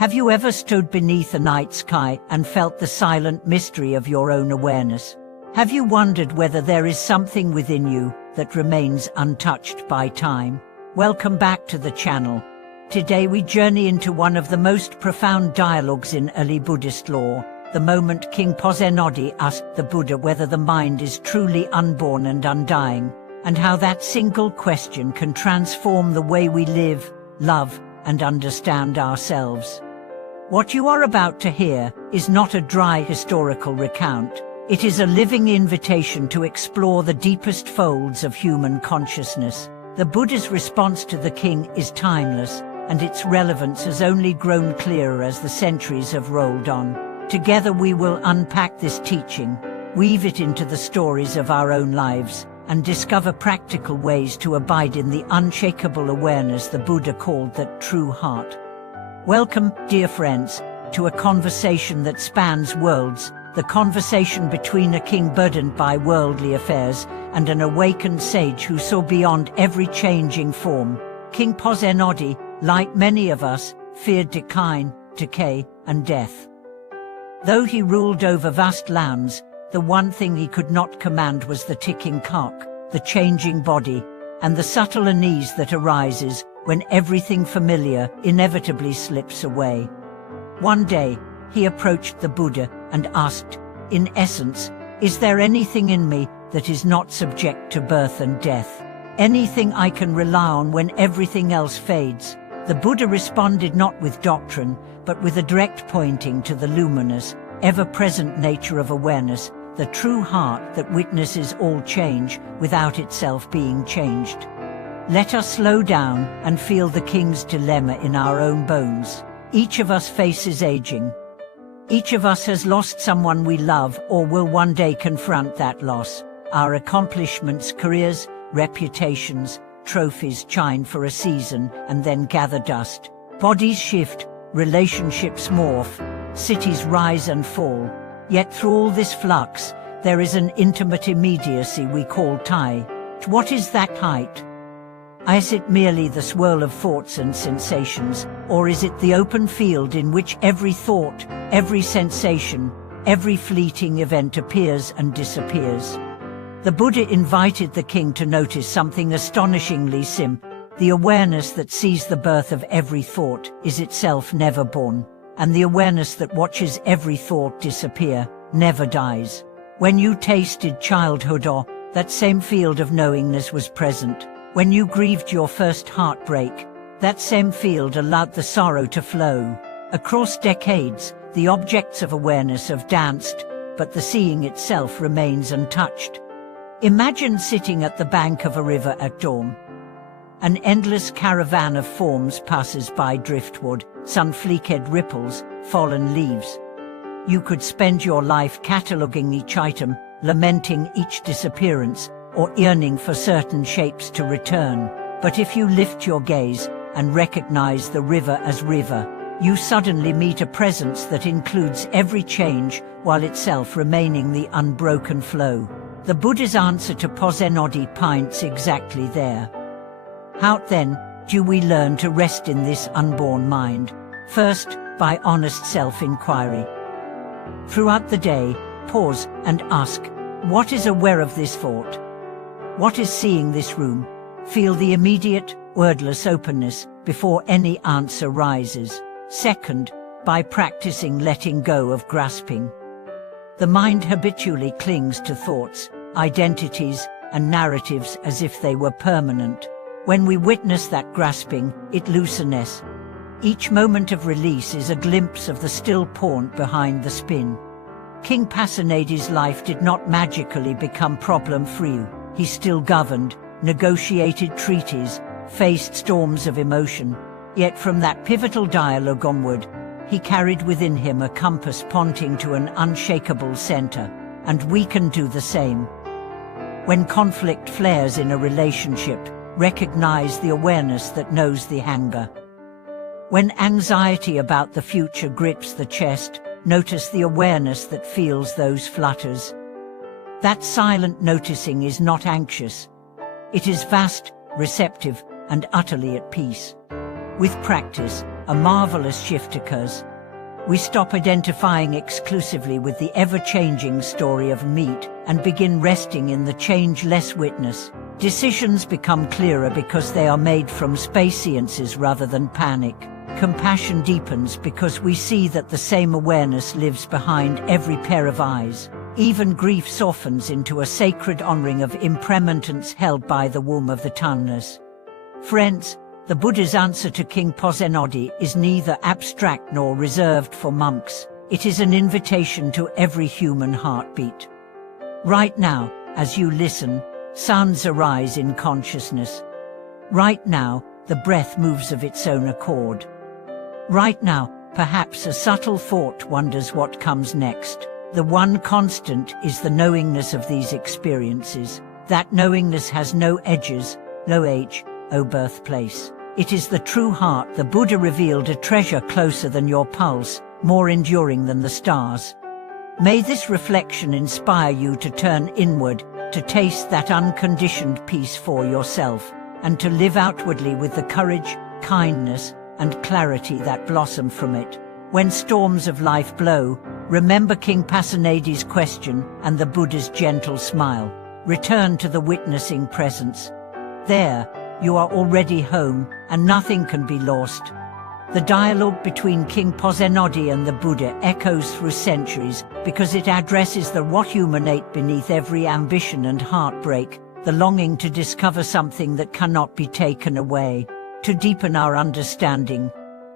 Have you ever stood beneath a night sky and felt the silent mystery of your own awareness? Have you wondered whether there is something within you that remains untouched by time? Welcome back to the channel. Today we journey into one of the most profound dialogues in early Buddhist lore, the moment King Pasenadi asked the Buddha whether the mind is truly unborn and undying, and how that single question can transform the way we live, love, and understand ourselves. What you are about to hear is not a dry historical recount. It is a living invitation to explore the deepest folds of human consciousness. The Buddha's response to the king is timeless, and its relevance has only grown clearer as the centuries have rolled on. Together we will unpack this teaching, weave it into the stories of our own lives, and discover practical ways to abide in the unshakable awareness the Buddha called the true heart. Welcome, dear friends, to a conversation that spans worlds, the conversation between a king burdened by worldly affairs and an awakened sage who saw beyond every changing form. King Pasenadi, like many of us, feared decay, and death. Though he ruled over vast lands, the one thing he could not command was the ticking clock, the changing body, and the subtle unease that arises when everything familiar inevitably slips away. One day, he approached the Buddha and asked, in essence, is there anything in me that is not subject to birth and death? Anything I can rely on when everything else fades? The Buddha responded not with doctrine, but with a direct pointing to the luminous, ever-present nature of awareness, the true heart that witnesses all change without itself being changed. Let us slow down and feel the king's dilemma in our own bones. Each of us faces aging. Each of us has lost someone we love or will one day confront that loss. Our accomplishments, careers, reputations, trophies shine for a season and then gather dust. Bodies shift, relationships morph, cities rise and fall. Yet through all this flux, there is an intimate immediacy we call time. What is that height? Is it merely the swirl of thoughts and sensations, or is it the open field in which every thought, every sensation, every fleeting event appears and disappears? The Buddha invited the king to notice something astonishingly simple. The awareness that sees the birth of every thought is itself never born, and the awareness that watches every thought disappear never dies. When you tasted childhood, that same field of knowingness was present. When you grieved your first heartbreak, that same field allowed the sorrow to flow. Across decades, the objects of awareness have danced, but the seeing itself remains untouched. Imagine sitting at the bank of a river at dawn. An endless caravan of forms passes by: driftwood, sun-flecked ripples, fallen leaves. You could spend your life cataloging each item, lamenting each disappearance, or yearning for certain shapes to return. But if you lift your gaze and recognize the river as river, you suddenly meet a presence that includes every change while itself remaining the unbroken flow. The Buddha's answer to Pasenadi points exactly there. How then do we learn to rest in this unborn mind? First, by honest self-inquiry. Throughout the day, pause and ask, what is aware of this thought? What is seeing this room? Feel the immediate, wordless openness before any answer rises. Second, by practicing letting go of grasping. The mind habitually clings to thoughts, identities, and narratives as if they were permanent. When we witness that grasping, it loosens. Each moment of release is a glimpse of the still point behind the spin. King Pasenadi's life did not magically become problem-free. He still governed, negotiated treaties, faced storms of emotion. Yet from that pivotal dialogue onward, he carried within him a compass pointing to an unshakable center, and we can do the same. When conflict flares in a relationship, recognize the awareness that knows the anger. When anxiety about the future grips the chest, notice the awareness that feels those flutters. That silent noticing is not anxious. It is vast, receptive, and utterly at peace. With practice, a marvelous shift occurs. We stop identifying exclusively with the ever-changing story of meat and begin resting in the changeless witness. Decisions become clearer because they are made from spaciousness rather than panic. Compassion deepens because we see that the same awareness lives behind every pair of eyes. Even grief softens into a sacred honoring of impermanence held by the womb of the tongueless. Friends, the Buddha's answer to King Pasenadi is neither abstract nor reserved for monks. It is an invitation to every human heartbeat. Right now, as you listen, sounds arise in consciousness. Right now, the breath moves of its own accord. Right now, perhaps a subtle thought wonders what comes next. The one constant is the knowingness of these experiences. That knowingness has no edges, no age, no birthplace. It is the true heart. The Buddha revealed a treasure closer than your pulse, more enduring than the stars. May this reflection inspire you to turn inward, to taste that unconditioned peace for yourself, and to live outwardly with the courage, kindness, and clarity that blossom from it. When storms of life blow, remember King Pasenadi's question and the Buddha's gentle smile. Return to the witnessing presence. There, you are already home, and nothing can be lost. The dialogue between King Pasenadi and the Buddha echoes through centuries because it addresses the what humanate beneath every ambition and heartbreak, the longing to discover something that cannot be taken away. To deepen our understanding,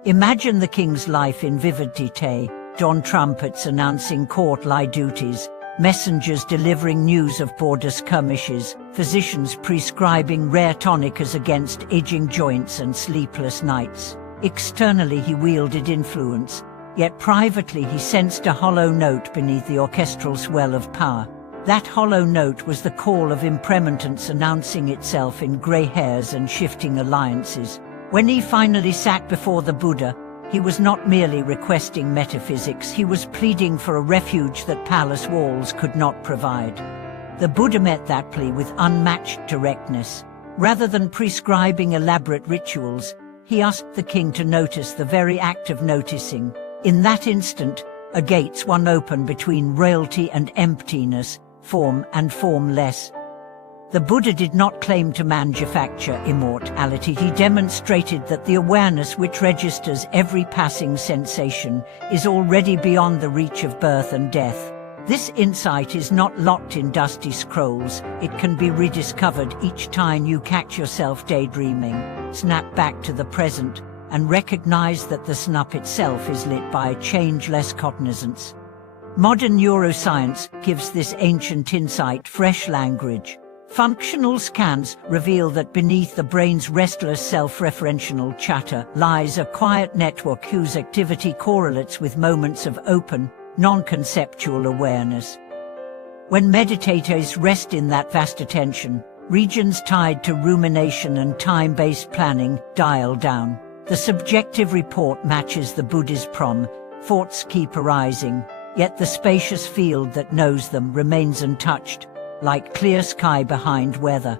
imagine the king's life in vivid detail: dawn trumpets announcing courtly duties, messengers delivering news of border skirmishes, physicians prescribing rare tonicas against aging joints and sleepless nights. Externally he wielded influence, yet privately he sensed a hollow note beneath the orchestral swell of power. That hollow note was the call of impermanence announcing itself in grey hairs and shifting alliances. When he finally sat before the Buddha, he was not merely requesting metaphysics, he was pleading for a refuge that palace walls could not provide. The Buddha met that plea with unmatched directness. Rather than prescribing elaborate rituals, he asked the king to notice the very act of noticing. In that instant, a gate swung open between royalty and emptiness, form and formless. The Buddha did not claim to manufacture immortality. He demonstrated that the awareness which registers every passing sensation is already beyond the reach of birth and death. This insight is not locked in dusty scrolls. It can be rediscovered each time you catch yourself daydreaming. Snap back to the present and recognize that the snup itself is lit by a changeless cognizance. Modern neuroscience gives this ancient insight fresh language. Functional scans reveal that beneath the brain's restless self-referential chatter lies a quiet network whose activity correlates with moments of open, non-conceptual awareness. When meditators rest in that vast attention, regions tied to rumination and time-based planning dial down. The subjective report matches the Buddha's prom. Thoughts keep arising, yet the spacious field that knows them remains untouched, like clear sky behind weather.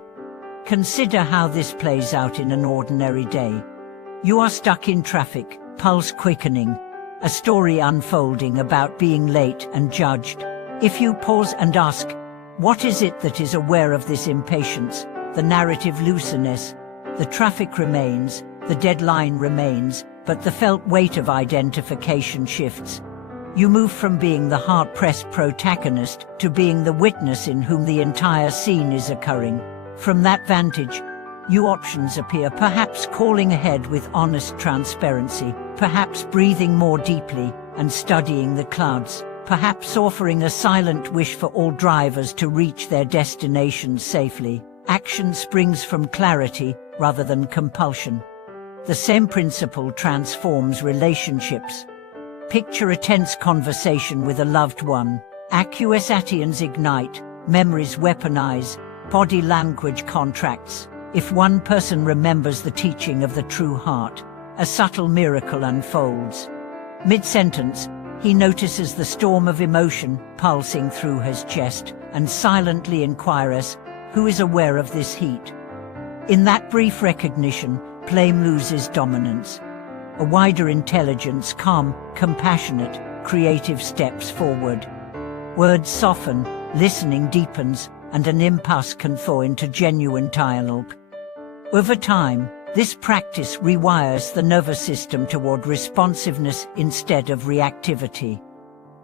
Consider how this plays out in an ordinary day. You are stuck in traffic, pulse quickening, a story unfolding about being late and judged. If you pause and ask, what is it that is aware of this impatience? The narrative loosens, the traffic remains, the deadline remains, but the felt weight of identification shifts. You move from being the hard-pressed protagonist to being the witness in whom the entire scene is occurring. From that vantage, new options appear, perhaps calling ahead with honest transparency, perhaps breathing more deeply and studying the clouds, perhaps offering a silent wish for all drivers to reach their destinations safely. Action springs from clarity rather than compulsion. The same principle transforms relationships. Picture a tense conversation with a loved one. Accusations ignite, memories weaponize, body language contracts. If one person remembers the teaching of the true heart, a subtle miracle unfolds. Mid-sentence, he notices the storm of emotion pulsing through his chest and silently inquires, who is aware of this heat? In that brief recognition, blame loses dominance. a wider intelligence, calm, compassionate, creative steps forward. Words soften, listening deepens, and an impasse can thaw into genuine dialogue. Over time, this practice rewires the nervous system toward responsiveness instead of reactivity.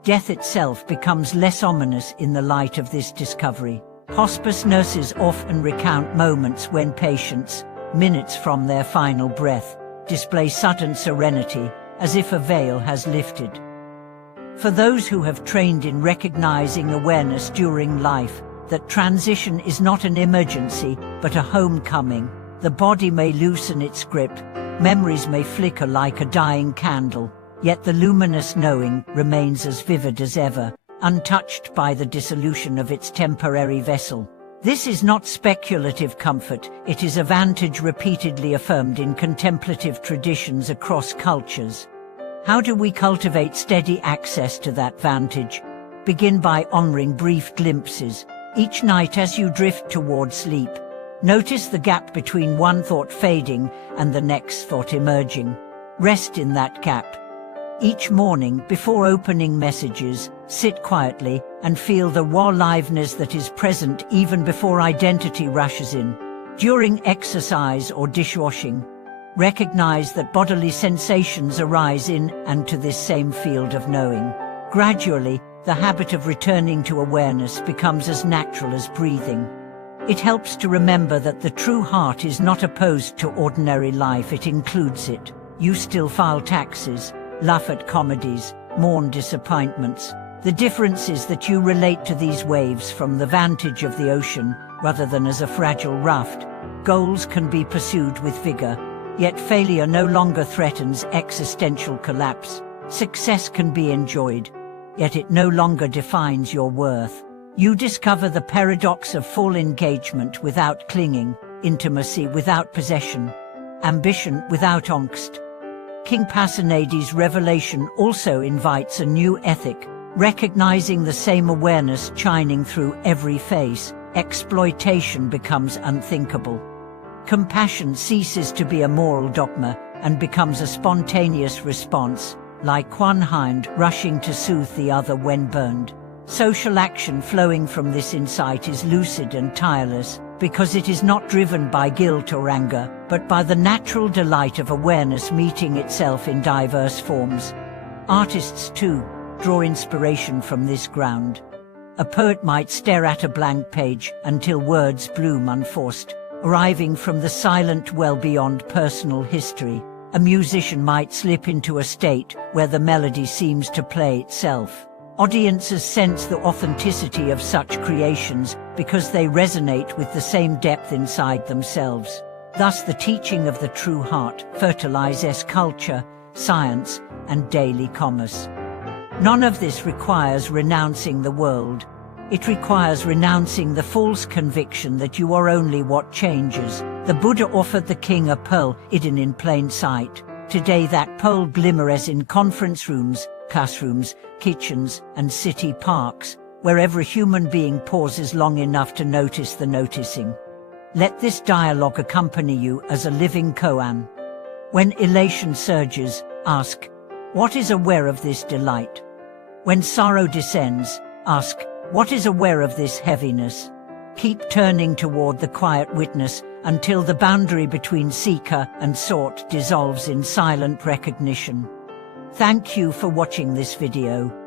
Death itself becomes less ominous in the light of this discovery. Hospice nurses often recount moments when patients, minutes from their final breath, display sudden serenity, as if a veil has lifted. For those who have trained in recognizing awareness during life, that transition is not an emergency, but a homecoming. The body may loosen its grip, memories may flicker like a dying candle, yet the luminous knowing remains as vivid as ever, untouched by the dissolution of its temporary vessel. This is not speculative comfort, it is a vantage repeatedly affirmed in contemplative traditions across cultures. How do we cultivate steady access to that vantage? Begin by honoring brief glimpses. Each night as you drift toward sleep, notice the gap between one thought fading and the next thought emerging. Rest in that gap. Each morning, before opening messages, sit quietly and feel the raw aliveness that is present even before identity rushes in. During exercise or dishwashing, recognize that bodily sensations arise in and to this same field of knowing. Gradually, the habit of returning to awareness becomes as natural as breathing. It helps to remember that the true heart is not opposed to ordinary life, it includes it. You still file taxes, laugh at comedies, mourn disappointments. The difference is that you relate to these waves from the vantage of the ocean, rather than as a fragile raft. Goals can be pursued with vigor, yet failure no longer threatens existential collapse. Success can be enjoyed, yet it no longer defines your worth. You discover the paradox of full engagement without clinging, intimacy without possession, ambition without angst. King Pasenadi's revelation also invites a new ethic, recognizing the same awareness shining through every face. Exploitation becomes unthinkable. Compassion ceases to be a moral dogma and becomes a spontaneous response, like one hind rushing to soothe the other when burned. Social action flowing from this insight is lucid and tireless, because it is not driven by guilt or anger, but by the natural delight of awareness meeting itself in diverse forms. Artists, too, draw inspiration from this ground. A poet might stare at a blank page until words bloom unforced, arriving from the silent well beyond personal history. A musician might slip into a state where the melody seems to play itself. Audiences sense the authenticity of such creations because they resonate with the same depth inside themselves. Thus the teaching of the true heart fertilizes culture, science, and daily commerce. None of this requires renouncing the world. It requires renouncing the false conviction that you are only what changes. The Buddha offered the king a pearl hidden in plain sight. Today that pearl glimmers in conference rooms, classrooms, kitchens, and city parks, wherever a human being pauses long enough to notice the noticing. Let this dialogue accompany you as a living koan. When elation surges, ask, what is aware of this delight? When sorrow descends, ask, what is aware of this heaviness? Keep turning toward the quiet witness until the boundary between seeker and sought dissolves in silent recognition. Thank you for watching this video.